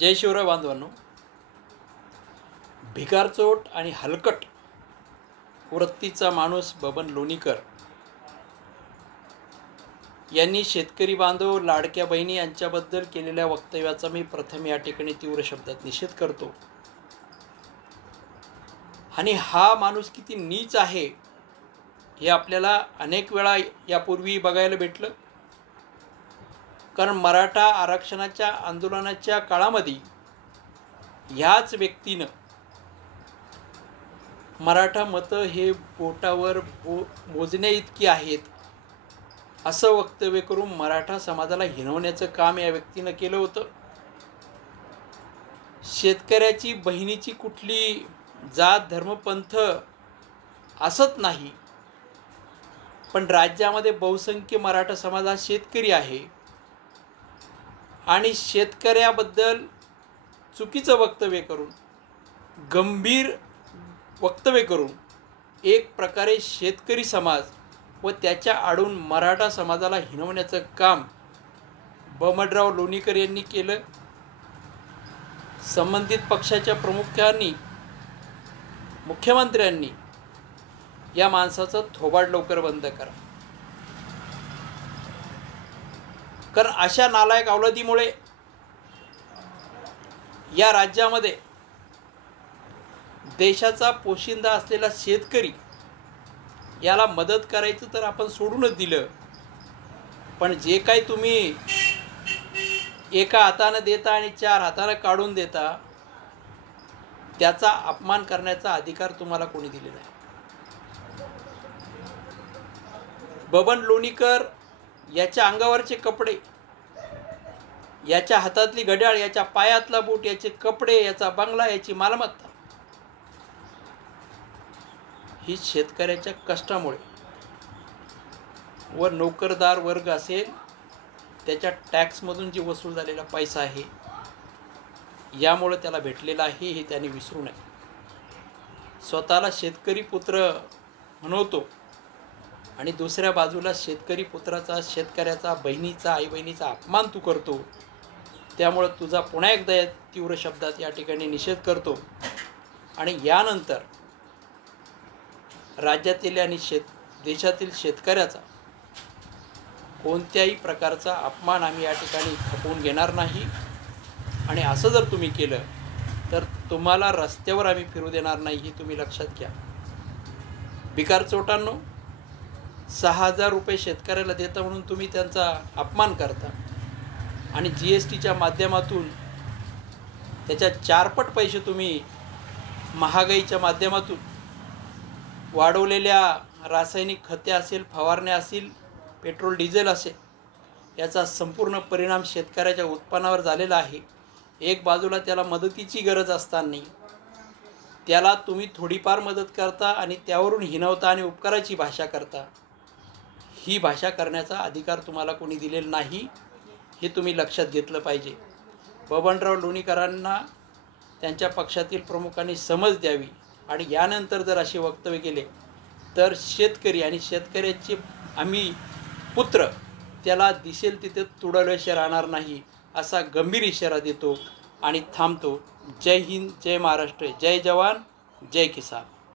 जय शिवराय बांधवांनो, भिकारचोट आणि हलकट वृत्तीचा माणूस बबन लोणीकर यांनी शेतकरी बांधव, लाडक्या बहिणी यांच्याबद्दल केलेल्या वक्तव्याचा मी प्रथम या ठिकाणी तीव्र शब्दात निषेध करतो। आणि हा माणूस किती नीच आहे हे आपल्याला अनेक वेळा यापूर्वी बघायला भेटलं। कारण मराठा आरक्षणाच्या आंदोलनाच्या काळामध्ये ह्याच व्यक्तीनं मराठा मतं हे बोटावर मोजण्या इतकी आहेत असं वक्तव्य करून मराठा समाजाला हिणवण्याचं काम या व्यक्तीनं केलं होतं। शेतकऱ्याची बहिणीची कुठली जात धर्म पंथ असत नाही, पण राज्यामध्ये बहुसंख्य मराठा समाज हा शेतकरी आहे आणि शेतकऱ्याबद्दल चुकीचं वक्तव्य करून, गंभीर वक्तव्य करून एक प्रकारे शेतकरी समाज व त्याच्या आडून मराठा समाजाला हिणवण्याचं काम बबनराव लोणीकर यांनी केलं। संबंधित पक्षाच्या प्रमुखांनी, मुख्यमंत्र्यांनी या माणसाचं थोबाड लवकर बंद करा। कारण अशा नालायक अवलादीमुळे या राज्यामध्ये देशाचा पोशिंदा असलेला शेतकरी याला मदत करायचं तर आपण सोडूनच दिलं, पण जे काही तुम्ही एका हाताने देता आणि चार हाताने काढून देता त्याचा अपमान करण्याचा अधिकार तुम्हाला कोणी दिलेला आहे? बबन लोणीकर याच्या अंगावरचे कपडे, याच्या हातातली घड्याळ, याच्या पायातला बूट, याचे कपडे, याचा बंगला, याची मालमत्ता ही शेतकऱ्याच्या कष्टामुळे व नोकरदार वर्ग असेल त्याच्या टॅक्समधून जी वसूल झालेला पैसा आहे यामुळे त्याला भेटलेला आहे हे त्याने विसरू नये। स्वतःला शेतकरी पुत्र म्हणवतो आणि दुसऱ्या बाजूला शेतकरी पुत्राचा, शेतकऱ्याचा, बहिणीचा, आई बहिणीचा अपमान तू करतो। त्यामुळे तुझा पुन्हा एकदा या तीव्र शब्दात या ठिकाणी निषेध करतो आणि यानंतर राज्यातील आणि देशातील शेतकऱ्याचा कोणत्याही प्रकारचा अपमान आम्ही या ठिकाणी खपवून घेणार नाही। आणि असं जर तुम्ही केलं तर तुम्हाला रस्त्यावर आम्ही फिरू देणार नाही हे तुम्ही लक्षात घ्या। भिकारचोटांनो, 6,000 रुपये शेतकऱ्याला देता म्हणून तुम्ही त्यांचा अपमान करता आणि GSTच्या माध्यमातून त्याच्या 4 पट पैसे तुम्ही महागाईच्या माध्यमातून वाढवलेल्या रासायनिक खते असेल, फवारण्या असतील, पेट्रोल डिझेल असेल, याचा संपूर्ण परिणाम शेतकऱ्याच्या उत्पन्नावर झालेला आहे। एक बाजूला त्याला मदतीची गरज असताना त्याला तुम्ही थोडीफार मदत करता आणि त्यावरून हिणवता आणि उपकाराची भाषा करता। ही भाषा करण्याचा अधिकार तुम्हाला कोणी दिलेला नाही हे तुम्ही लक्षात घेतलं पाहिजे। बबनराव लोणीकरांना त्यांच्या पक्षातील प्रमुखांनी समज द्यावी आणि यानंतर जर असे वक्तव्य केले तर शेतकरी आणि शेतकऱ्याचे आम्ही पुत्र त्याला दिसेल तिथे तुडवल्याशिवाय राहणार नाही असा गंभीर इशारा देतो आणि थांबतो। जय हिंद, जय महाराष्ट्र, जय जवान, जय किसान।